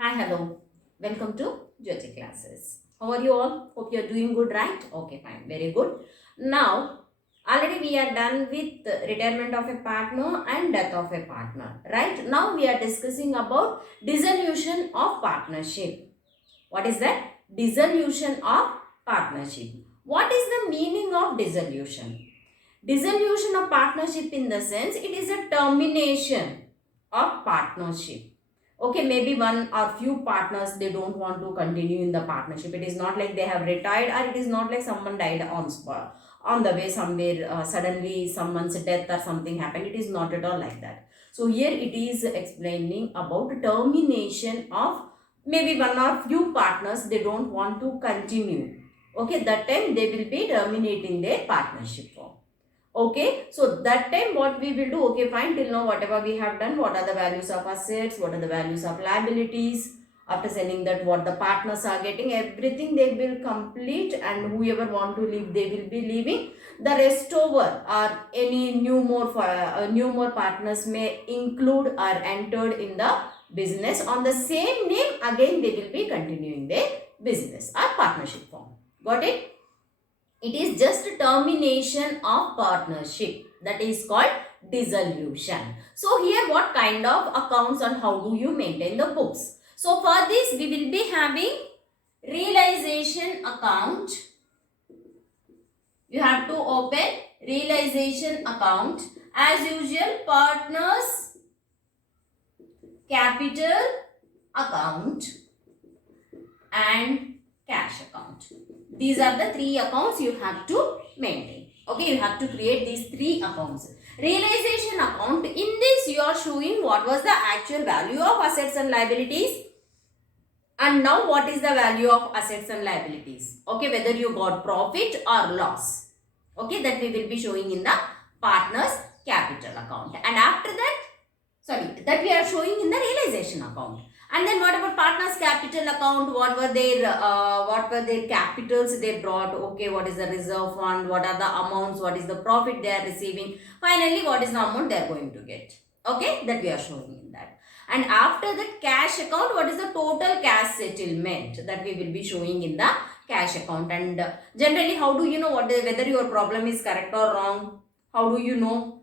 Hi, hello. Welcome to Jyoti classes. How are you all? Hope you are doing good, right? Okay, fine. Very good. Now, already we are done with retirement of a partner and death of a partner, right? Now we are discussing about dissolution of partnership. What is that? Dissolution of partnership. What is the meaning of dissolution? Dissolution of partnership in the sense it is a termination of partnership. Okay, maybe one or few partners they don't want to continue in the partnership. It is not like they have retired, or it is not like someone died on spot on the way somewhere, suddenly someone's death or something happened. It is not at all like that. So here it is explaining about termination of maybe one or few partners they don't want to continue. Okay, that time they will be terminating their partnership form. Okay, so that time what we will do, okay, fine, till now whatever we have done, what are the values of assets, what are the values of liabilities, after sending that what the partners are getting, everything they will complete, and whoever want to leave, they will be leaving. The rest over or any new more partners may include or entered in the business on the same name, again they will be continuing their business or partnership form. Got it? It is just termination of partnership, that is called dissolution. So here what kind of accounts and how do you maintain the books? So for this we will be having realization account. You have to open realization account. As usual, partners capital account and cash account. These are the three accounts you have to maintain. Okay, you have to create these three accounts. Realization account, in this you are showing what was the actual value of assets and liabilities, and now what is the value of assets and liabilities. Okay, whether you got profit or loss. Okay, that we will be showing in the partners capital account. And after that, that we are showing in the realization account. And then what about partners capital account? What were their capitals they brought? Okay, what is the reserve fund? What are the amounts? What is the profit they are receiving? Finally, what is the amount they are going to get? Okay, that we are showing in that. And after that cash account, what is the total cash settlement that we will be showing in the cash account? And generally, how do you know whether your problem is correct or wrong? How do you know?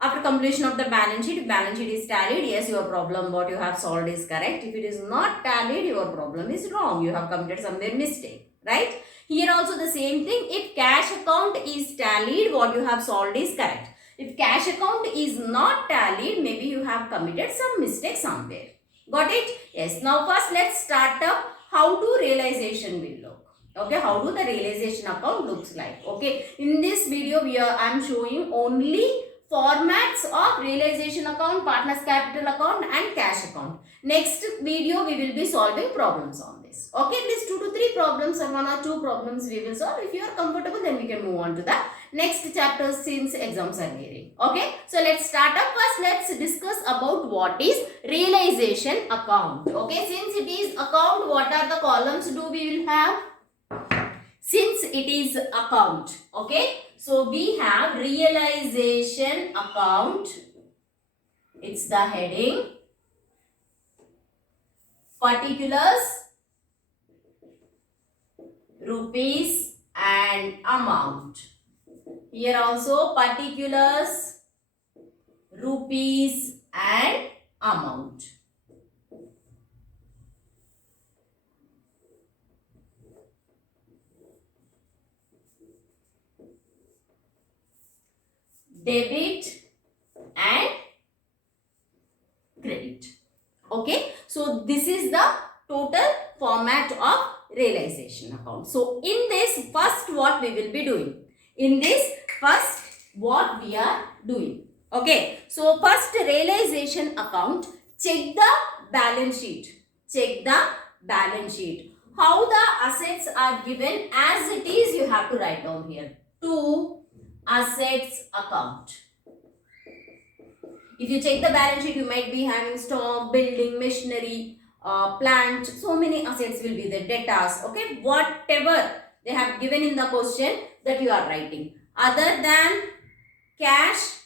After completion of the balance sheet, if balance sheet is tallied, yes, your problem what you have solved is correct. If it is not tallied, your problem is wrong. You have committed somewhere mistake, right? Here also the same thing. If cash account is tallied, what you have solved is correct. If cash account is not tallied, maybe you have committed some mistake somewhere. Got it? Yes. Now first let's start up how do realization will look. Okay, how do the realization account looks like. Okay, in this video I am showing only formats of realization account, partners capital account and cash account. Next video we will be solving problems on this. Okay, at least 2 to 3 problems or 1 or 2 problems we will solve. If you are comfortable, then we can move on to the next chapter since exams are nearing. Okay, so let's start up. First let's discuss about what is realization account. Okay, since it is account, what are the columns do we will have? Since it is account, okay, so we have realization account. It's the heading. Particulars, rupees and amount. Here also particulars, rupees and amount. Debit and credit. Okay, so this is the total format of realization account. So in this first what we will be doing? In this first what we are doing? Okay, so first realization account, check the balance sheet. Check the balance sheet. How the assets are given as it is, you have to write down here. To assets account. If you check the balance sheet, you might be having stock, building, machinery, plant, so many assets will be there, debtors. Okay, whatever they have given in the question that you are writing. Other than cash,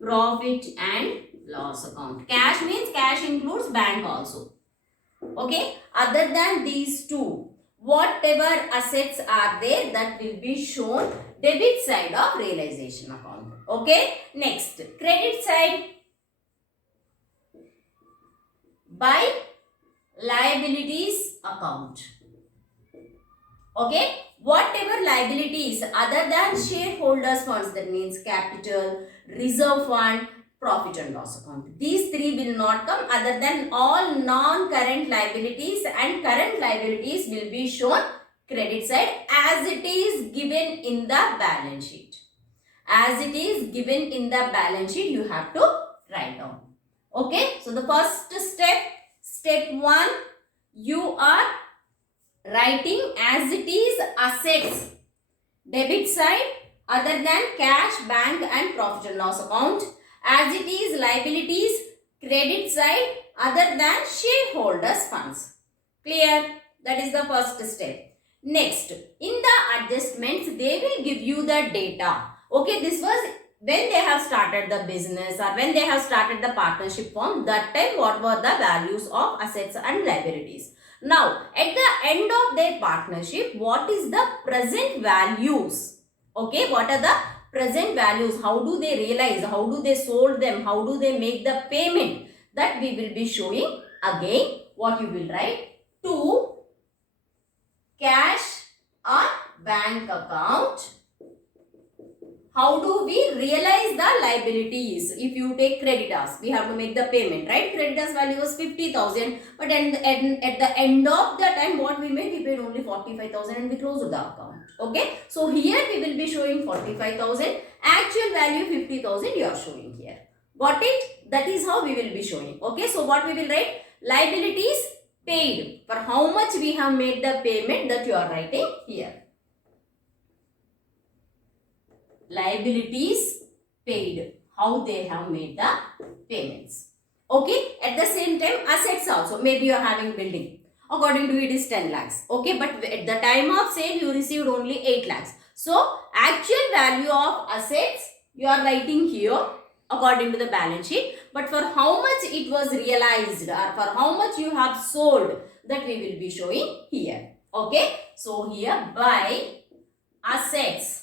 profit and loss account. Cash means cash includes bank also. Okay. Other than these two, whatever assets are there, that will be shown debit side of realization account. Okay. Next, credit side by liabilities account. Okay. Whatever liabilities other than shareholders funds, that means capital, reserve fund, profit and loss account. These three will not come. Other than all non-current liabilities and current liabilities will be shown credit side as it is given in the balance sheet. As it is given in the balance sheet, you have to write down. Okay. So the first step 1, you are writing as it is assets, debit side other than cash, bank and profit and loss account. As it is liabilities, credit side other than shareholders funds. Clear? That is the first step. Next, in the adjustments, they will give you the data. Okay, this was when they have started the business or when they have started the partnership form. That time what were the values of assets and liabilities. Now, at the end of their partnership, what is the present values? Okay, what are the present values? How do they realize? How do they sold them? How do they make the payment? That we will be showing again. What you will write? To cash or bank account. How do we realize the liabilities? If you take creditors, we have to make the payment, right? Creditors value was 50,000, but at the end of the time, what we made? We paid only 45,000 and we closed the account. Okay. So here we will be showing 45,000. Actual value 50,000 you are showing here. Got it? That is how we will be showing. Okay. So what we will write? Liabilities paid. For how much we have made the payment, that you are writing here. Liabilities paid, how they have made the payments. Okay. At the same time, assets also. Maybe you are having building. According to it is 10 lakhs. Okay. But at the time of sale, you received only 8 lakhs. So, actual value of assets, you are writing here according to the balance sheet. But for how much it was realized or for how much you have sold, that we will be showing here. Okay. So, here by assets.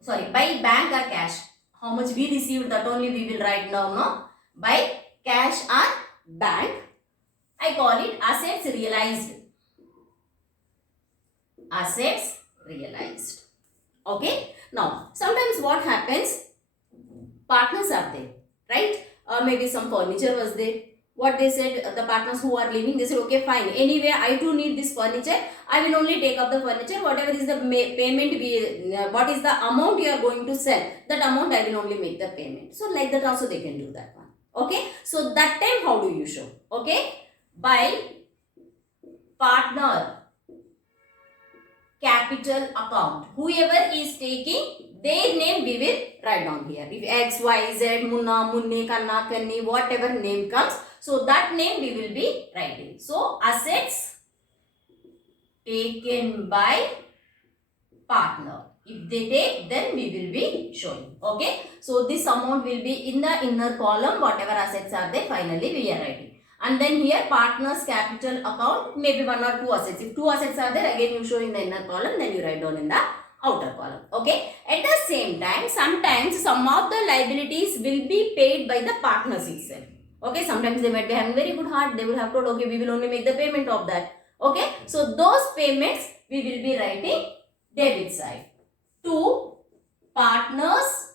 Sorry, by bank or cash. How much we received, that only we will write down, no? By cash or bank. I call it assets realized. Assets realized. Okay. Now, sometimes what happens? Partners are there, right? Maybe some furniture was there. What they said, the partners who are leaving, they said, okay, fine. Anyway, I too need this furniture. I will only take up the furniture. Whatever is the payment, what is the amount you are going to sell, that amount I will only make the payment. So, like that also they can do that one. Okay. So, that time how do you show? Okay. By partner capital account. Whoever is taking, their name we will write down here. If X, Y, Z, Munna, Munni, Kanna, Kanni, whatever name comes, so that name we will be writing. So, assets taken by partner. If they take, then we will be showing. Okay. So, this amount will be in the inner column. Whatever assets are there, finally we are writing. And then here partners capital account, maybe 1 or 2 assets. If 2 assets are there, again you show in the inner column, then you write down in the outer column. Okay. At the same time, sometimes some of the liabilities will be paid by the partners itself. Okay. Sometimes they might be having very good heart. They will have told, okay, we will only make the payment of that. Okay. So, those payments we will be writing debit side. To partners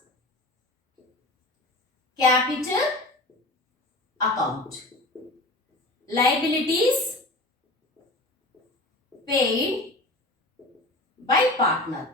capital account. Liabilities paid by partner.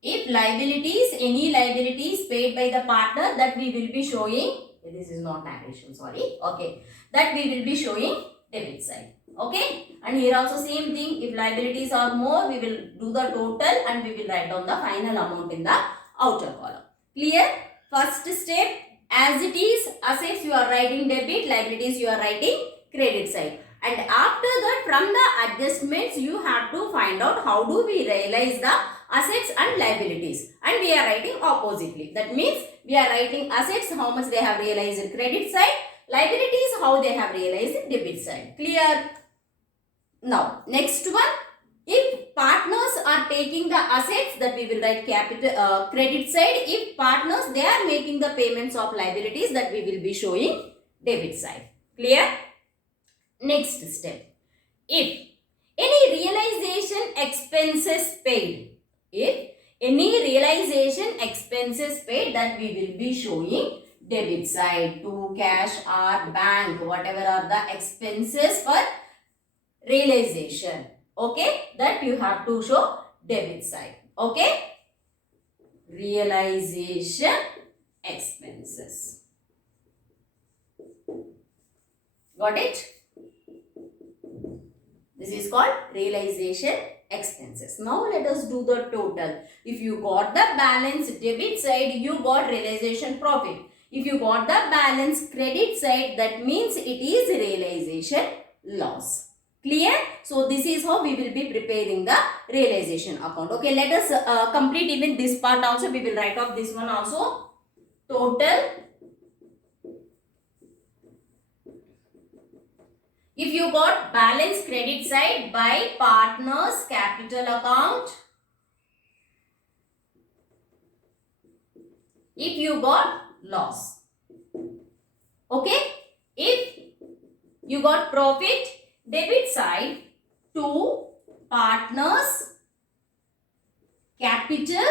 If liabilities, any liabilities paid by the partner, that we will be showing, this is not narration, sorry, okay, that we will be showing debit side. Okay. And here also same thing, if liabilities are more, we will do the total and we will write down the final amount in the outer column. Clear? First step, as it is, assets you are writing debit, liabilities you are writing credit side. And after that, from the adjustments, you have to find out how do we realize the assets and liabilities, and we are writing oppositely. That means we are writing assets how much they have realized credit side, liabilities how they have realized debit side. Clear? Now next one, if partners are taking the assets, that we will write capital credit side. If partners they are making the payments of liabilities, that we will be showing debit side. Clear? Next step, if any realization expenses paid, if any realization expenses paid, that we will be showing debit side to cash or bank, whatever are the expenses for realization. Okay, that you have to show debit side. Okay, realization expenses. Got it? This is called realization expenses. Now let us do the total. If you got the balance debit side, you got realization profit. If you got the balance credit side, that means it is realization loss. Clear? So this is how we will be preparing the realization account. Okay, let us complete even this part also. We will write off this one also. Total. If you got balance credit side by partners capital account, if you got loss. Okay, if you got profit debit side to partners capital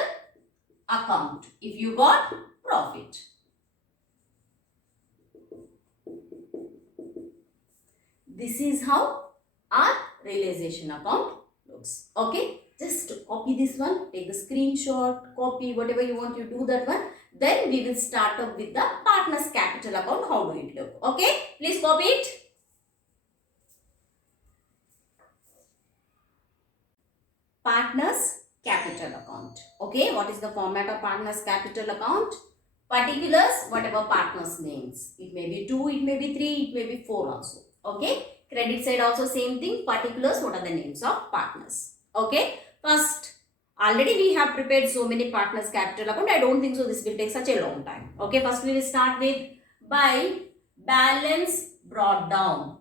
account, if you got profit. This is how our realization account looks. Okay, just copy this one, take the screenshot, copy whatever you want, you do that one. Then we will start up with the partners capital account. How do it look? Okay, please copy it. Partners capital account. Okay, what is the format of partners capital account? Particulars, whatever partners names. It may be 2, it may be 3, it may be 4 also. Okay, credit side also same thing. Particulars, what are the names of partners? Okay, first, already we have prepared so many partners capital account. I don't think so this will take such a long time. Okay, first we will start with by balance brought down.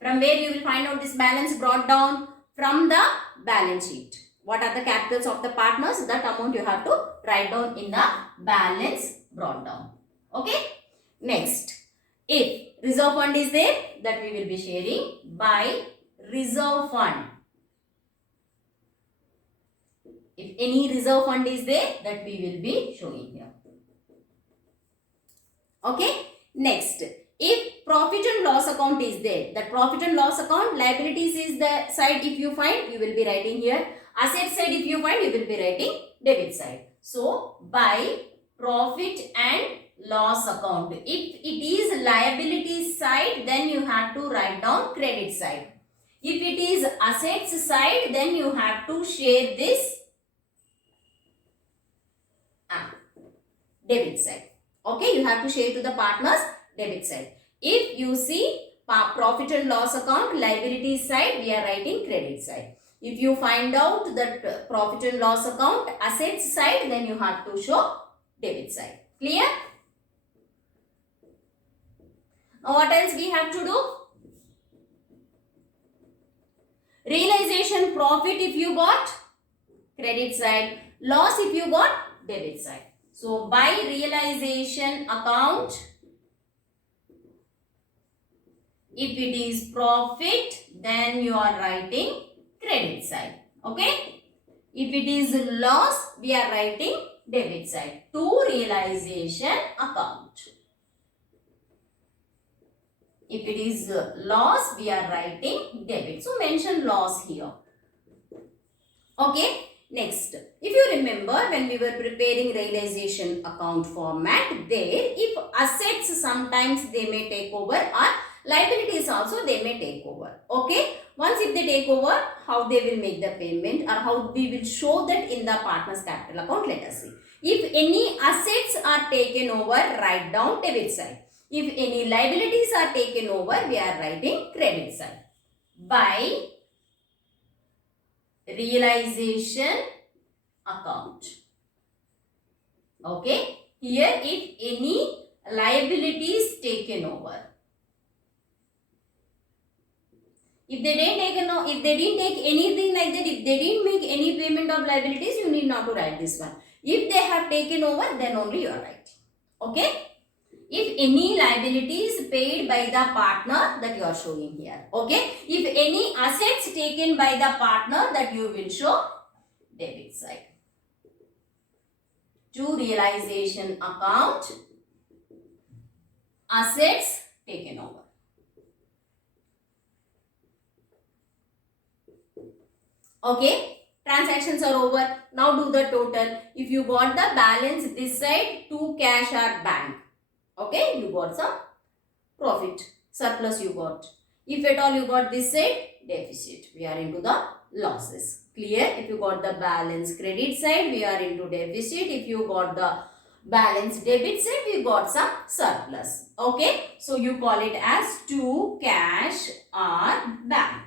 From where you will find out this balance brought down? From the balance sheet. What are the capitals of the partners? That amount you have to write down in the balance brought down. Okay, next, if reserve fund is there, that we will be sharing by reserve fund. If any reserve fund is there, that we will be showing here. Okay, next, if profit and loss account is there, that profit and loss account, liabilities is the side if you find, you will be writing here. Asset side if you find, you will be writing debit side. So, by profit and loss account. If it is liabilities side, then you have to write down credit side. If it is assets side, then you have to share this debit side. Okay, you have to share to the partners debit side. If you see profit and loss account, liabilities side, we are writing credit side. If you find out that profit and loss account, assets side, then you have to show debit side. Clear? Now what else we have to do? Realization profit if you got credit side, loss if you got debit side. So by realization account, if it is profit, then you are writing credit side. Okay? If it is loss, we are writing debit side to realization account. If it is loss, we are writing debit. So mention loss here. Okay? Next, if you remember when we were preparing realization account format, there if assets sometimes they may take over or liabilities also they may take over. Okay? Once if they take over, how they will make the payment or how we will show that in the partners capital account, let us see. If any assets are taken over, write down debit side. If any liabilities are taken over, we are writing credit side. By realization account. Okay. Here, if any liability is taken over. If they didn't take anything like that, if they didn't make any payment of liabilities, you need not to write this one. If they have taken over, then only you are writing. Okay. If any liability is paid by the partner, that you are showing here. Okay. If any assets taken by the partner, that you will show debit side. To realization account, assets taken over. Okay, transactions are over. Now do the total. If you got the balance this side, to cash or bank. Okay, you got some profit, surplus you got. If at all you got this side, deficit. We are into the losses. Clear? If you got the balance credit side, we are into deficit. If you got the balance debit side, we got some surplus. Okay, so you call it as to cash or bank.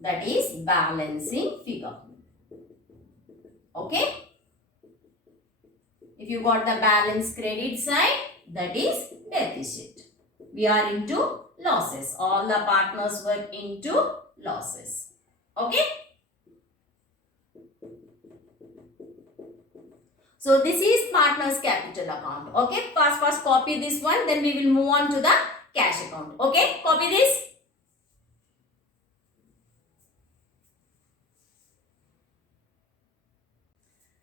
That is balancing figure. Okay. If you got the balance credit side, that is deficit. We are into losses. All the partners were into losses. Okay. So this is partners capital account. Okay. First copy this one. Then we will move on to the cash account. Okay. Copy this.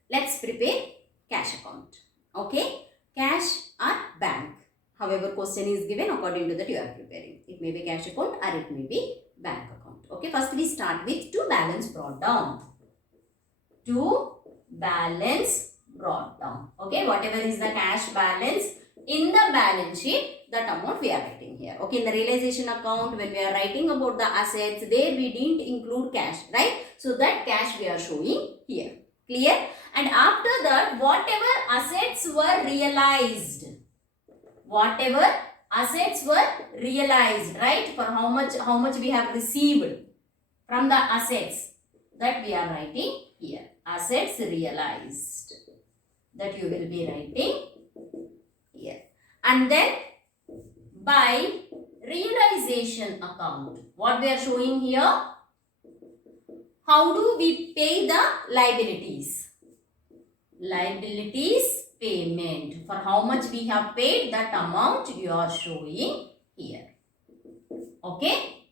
Let's prepare cash account. Okay. Cash or bank. However, question is given, according to that you are preparing. It may be cash account or it may be bank account. Okay. First we start with to balance brought down. To balance brought down. Okay. Whatever is the cash balance in the balance sheet, that amount we are writing here. Okay. In the realization account, when we are writing about the assets, there we didn't include cash. Right. So that cash we are showing here. Clear? And after that, whatever assets were realized, right? For how much we have received from the assets, that we are writing here. Assets realized, that you will be writing here. And then by realization account, what we are showing here? How do we pay the liabilities? Liabilities payment. For how much we have paid, that amount you are showing here. Okay.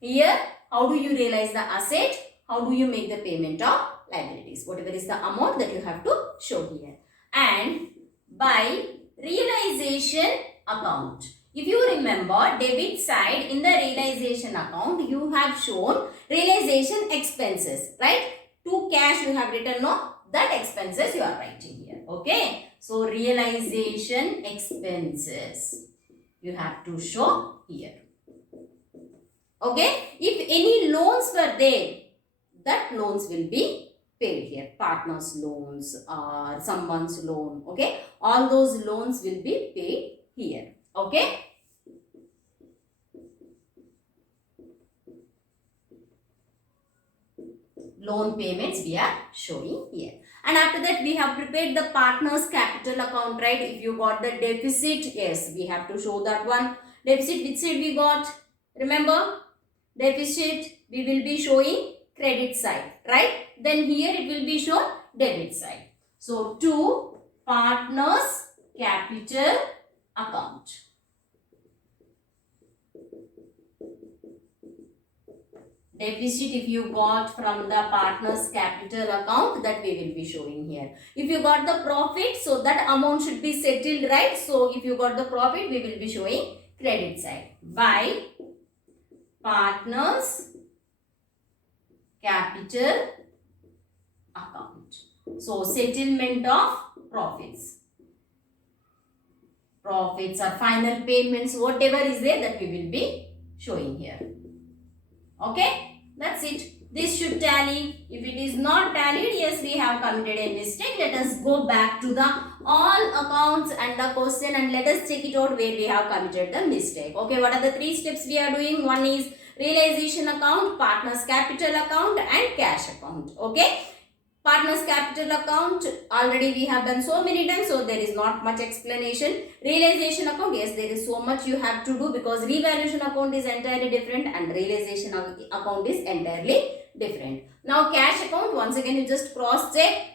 Here, how do you realize the asset? How do you make the payment of liabilities? Whatever is the amount that you have to show here. And by realization account. If you remember, debit side in the realization account, you have shown realization expenses, right? To cash you have written, no? That expenses you are writing here. Okay. So, realization expenses you have to show here. Okay. If any loans were there, that loans will be paid here. Partners loans or someone's loan. Okay. All those loans will be paid here. Okay. Loan payments we are showing here. And after that we have prepared the partners capital account, right? If you got the deficit, yes, we have to show that one. Deficit, which side we got? Remember, deficit we will be showing credit side, right? Then here it will be shown debit side. So, to partners capital account. Deficit if you got from the partners capital account, that we will be showing here. If you got the profit, so that amount should be settled, right? So if you got the profit, we will be showing credit side by partners capital account. So settlement of profits. Profits or final payments, whatever is there, that we will be showing here. Okay, that's it. This should tally. If it is not tallied, yes, we have committed a mistake. Let us go back to the all accounts and the question and let us check it out where we have committed the mistake. Okay, what are the three steps we are doing? One is realization account, partners capital account and cash account. Okay. Partners capital account already we have done so many times, so there is not much explanation. Realization account, yes, there is so much you have to do because revaluation account is entirely different and realization account is entirely different. Now cash account, once again you just cross check.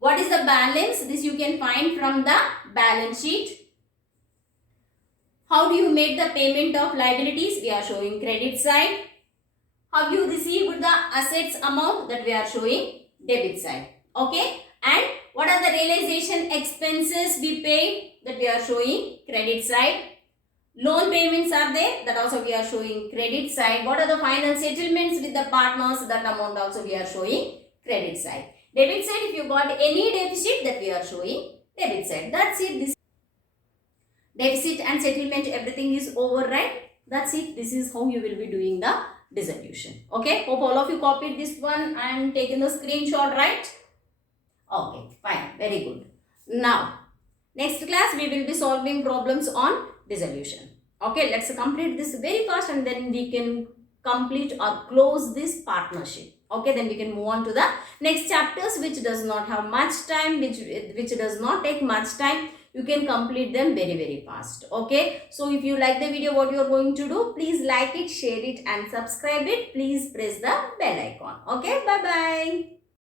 What is the balance? This you can find from the balance sheet. How do you make the payment of liabilities? We are showing credit side. How you received the assets amount? That we are showing debit side. Okay. And what are the realization expenses we pay? That we are showing credit side. Loan payments are there. That also we are showing credit side. What are the final settlements with the partners? That amount also we are showing credit side. Debit side, if you got any deficit, that we are showing debit side. That's it. This deficit and settlement, everything is over, right? That's it. This is how you will be doing the dissolution. Okay. Hope all of you copied this one and taken the screenshot, right? Okay. Fine. Very good. Now, next class we will be solving problems on dissolution. Okay. Let's complete this very fast and then we can complete or close this partnership. Okay, then we can move on to the next chapters which does not have much time, which does not take much time. You can complete them very fast. Okay, so if you like the video, what you are going to do, please like it, share it and subscribe it. Please press the bell icon. Okay, bye bye.